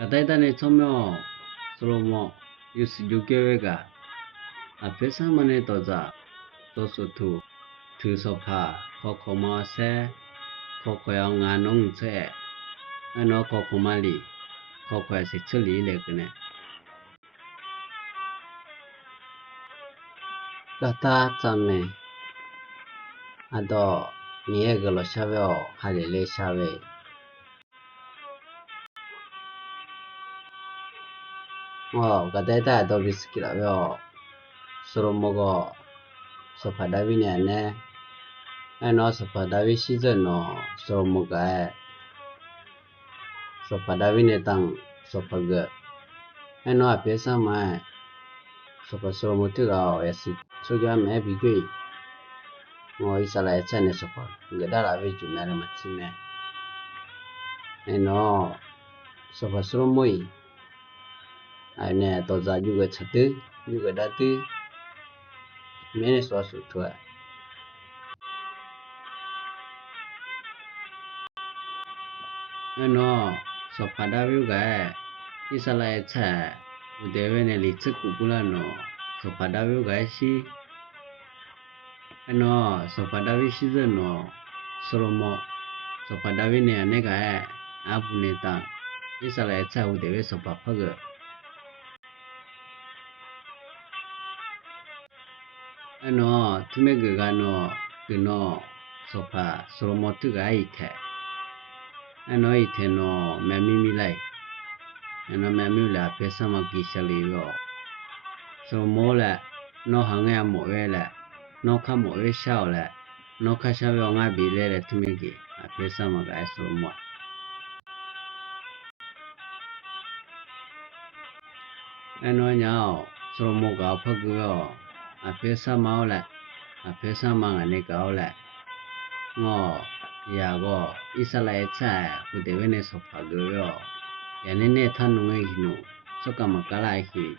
Kataitane chomyo solomo yusujukeega apesamane toza tosutu tusopa kokoma se kokoya nganong che ano kokomali kokoya sechuli lekne kata chame ado niegalo shavyo halele shave kataita ado biskilavyo solomogo sopadavine ne ano sopadavi season no solomoga sopadavine tang sopaga ano apesama sopasolomotuga yasi sogya me bigui isala echane sopa gedala veju mere machime ano sopasolomoi ane toza juga chatu juga datu mene swasu tua ano sopadavi ga isala echa udevene lichukugula no sopadavi ga si ano sopadavi season no solomo sopadavi ne ane ga abuneta isala echa udeve sopapaga ano tumega no kuno sopa solomo tuga ite ano ite no memimilai ano memimila pesama gisaliyo solomo la no hanga moe la no kamo e shao la no kashavyo nga bile tumegi pesama ga solomo ano nyao solomo ga phagyo apesama la apesama ngane ga la ngo yago isala echa udevene sopagyo yanene thanunge hinu sokamakala hi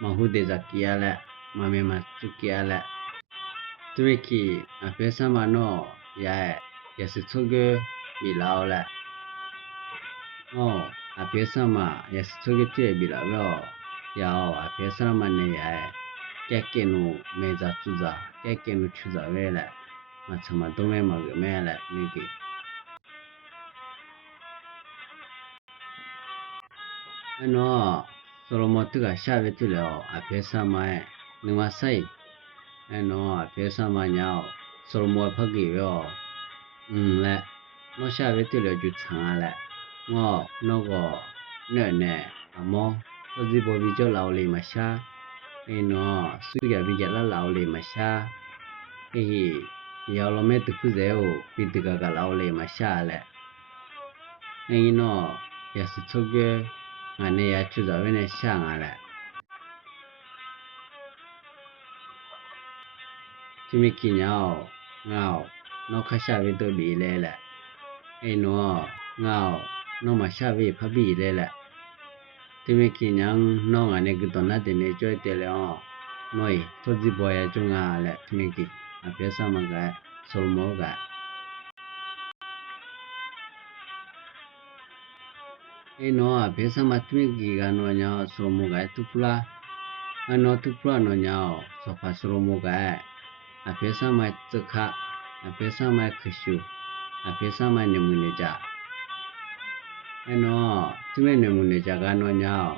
mahude zakia la mame machukia la tumeki apesama no ya yasitsoge bilao la apesama yasitsoge tie bilao yao apesama ne ya kekenu meza chuza kekenu chuza vela machama dome magmela niki ano solomo tuga shave tuleo apesama numasai ano apesama nyao solomo phagyo la no shave tuleo ju changa la ngo nogo ne amo tozibo bijo lauli masha no suya bijala lauli masha yalome tukuzeo bidiga ga lauli masha la no yasitsoge ngane ya chuza vene shanga la timiki nyao ngao no khasha ve to bi le la no ngao no masha ve phabi le la timiki nyang no ngane gudona de ne joy de le noi toji boya junga la timiki apesama ga solmo ga no apesama timiki ga no nya solmo ga tupula ano tupula no nya sopa solmo ga apesama tsukha apesama khushu apesama nemuneja ano tume nemuneja ga no nya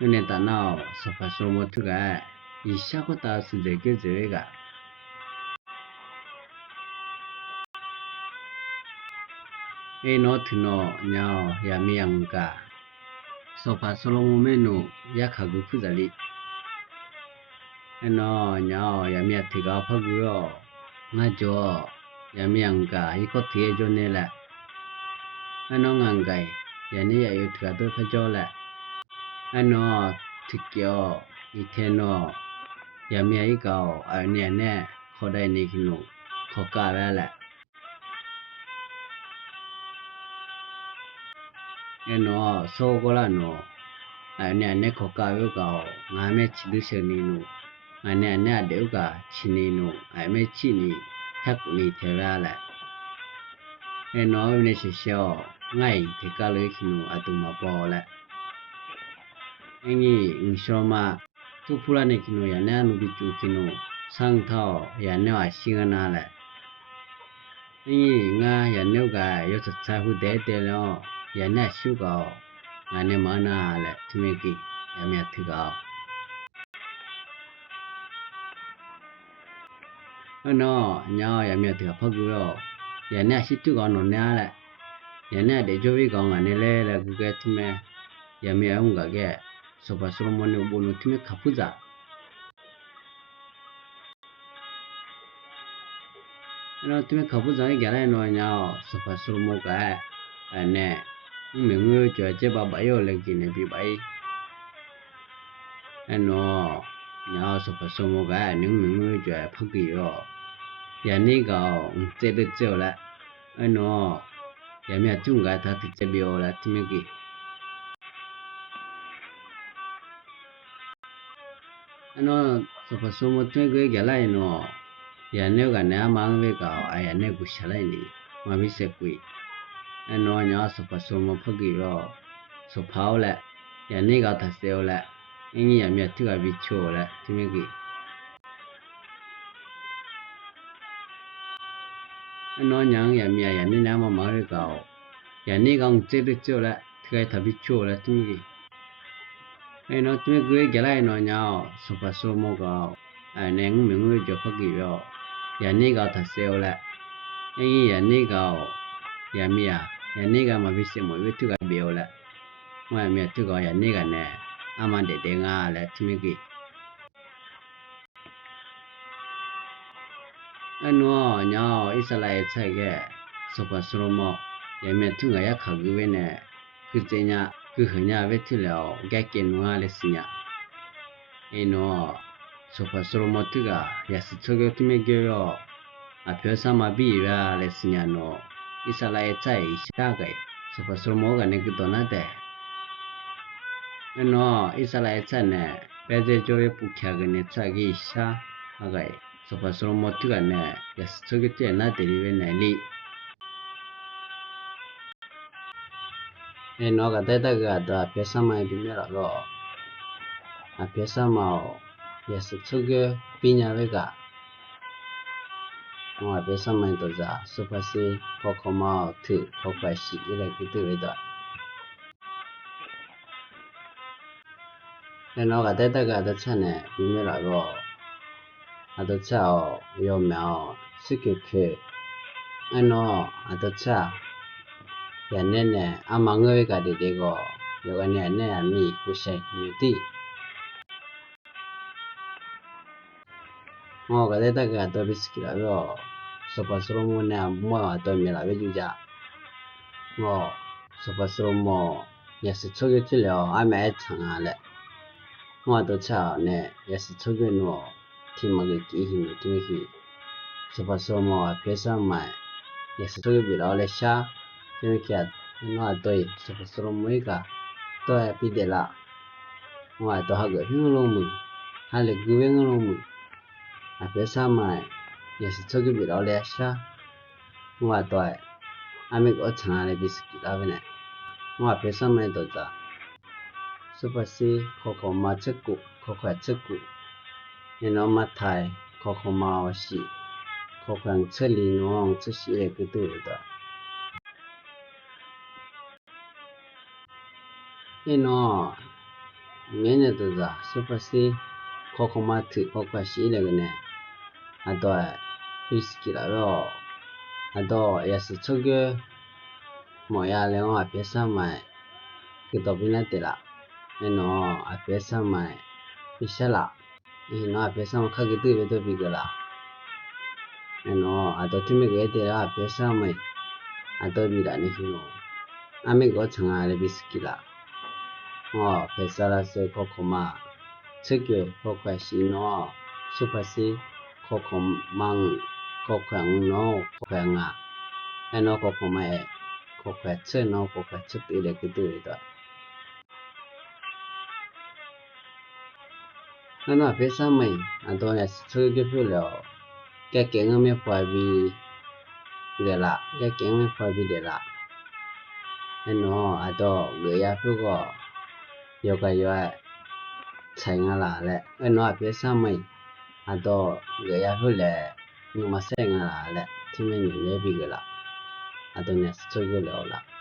nune ta na sopa solmo tuga ishako ta sudeke zega no tuno nya yamianga sopa solmo menu yakhagu phuzali ano nya yamia tiga phagyo ngajo yamianga iko tie jonela ano ngangai yani ayu tiga to phajola ano tikyo iteno yamia ikao ane ne khodai ni kinu khoka bala ano sogola no ane khoka yo ka ngame chidu sheni no ane adeuga chini no ame chini hakuni thebala ano ne shisho ngai thikale kinu atuma bola Engi Shoma tu pulane kino yana no bichu kino sang thao yana wa singana la. Nga yana ga yo sa hu de lo yana shu ga ngane mana la tumeki yamya thiga. Ano nya yamya thiga phagu yo yana shi tu ga no nya la. Yana de jo wi ga ngane le la gu ga thume yamya un ga ge sopa solomon ne bonu thume khapuja. Ano thume khapuja ge la no nya sopa solomon ga ane mengu jo je ba ba yo le gi ne bi bai. Ano nya sopa solomon ga ne mengu jo phagi yo. Yani ga te de jo la. Ano yamya chung ga ta ti bi yo la thume gi. Ano sopa solomon thume ge la no yana ga na ma nge ga ayane gu shalai ni ma bi se kui. Ano nya sopa solomon phagi yo sopa la yani ga ta se la engi yamya tu ga bi cho la thume gi. Ano nyang yamya yani na ma nge ga yani ga te de jo la thgai ta bi cho la thume gi. Ano thume ge la no nya sopa solomon ga ane mengu jo phagi yo yani ga ta se la engi yani ga yamya yani ga ma bi se mo bi tu ga bi yo la ma yamya tu ga yani ga ne ama de nga la thume gi. Ano nya Israel chai ge sopa solomon yamya tu ga ya khagu we ne ku je nya ku hnya we tu lo ga ke no le sinya. Eno sopa solomon tu ga ya si choge tu me ge yo a pyo sa ma bi ya le sinya no Israel chai sha ga sopa solomon ga ne ku do na de. Ano Israel chai ne pe je jo ye pu kya ga ne chai gi sha ga sopa solomon tu ga ne ya si choge tu na de we ne li. Eno ga da ga da pyo sa ma bi me la lo. A pyo sa ma ya si choge pi nya we ga. Nga pyo sa ma do za sopa si ko ma tu ko kwa shi ile ku tu we da. Eno ga da ga da cha ne bi me la lo. A do cha yo ma si ke ke. Ano a do cha ya ne ama nge we ga de go yo ga ne a mi ku shai ni ti. Nga ga da ga do bi ski la lo. Sopa solomon ne mo do me la we ju ja. Nga sopa solomon ya si choge ti lo a ma chang a le. Nga do cha ne ya si choge no ti ma ge ki hi ni tu hi. Sopa solomon a pyo sa ma ya si choge bi la le sha. Tu kya nga do sopa solomon ga to ya pi de la. Nga do ha ge hu lo mu. Ha le gu we lo mu. A pyo sa ma ya si choge bi la le sha. Nga do a me go chang a le bi ski la we ne. Nga pyo sa ma do za sopa si ko ma che ku ko kwa che ku. Eno ma thai ko ma o shi ko kwang che li no che shi e ku tu da. Eno me ne do za sopa si ko ma tu ko kwa shi le ne. A do whisky la lo. A do ya si choge mo ya le a pyo sa ma ku do bi na de la. Eno a pyo sa ma bi sha la. Eno a pyo sa ma kha ge tu we do bi ga la. Eno a do tu me ge de la a pyo sa ma a do bi la ni hi no. A me go chang a le bi ski la. Nga pyo sa la se ko ma che ge ko kwa shi no sopa si ko mang ko kwang no ko kwang a. Eno ko ma e ko kwa che no ko kwa che tu le ku tu we da. Ano pyo sa ma a do ya si choge pu lo. Ga ke nga me pwa bi de la. Ga ke nga me pwa bi de la. Ano a do ge ya pu go yo ga yo ใช้งาลาแหละเนาะเปียซ้ำไม่တော့ရရဟုတ်လေညမဆက်ငါလာလေသူမင်းနေပြီးကလာတော့နေစချိုရလေလား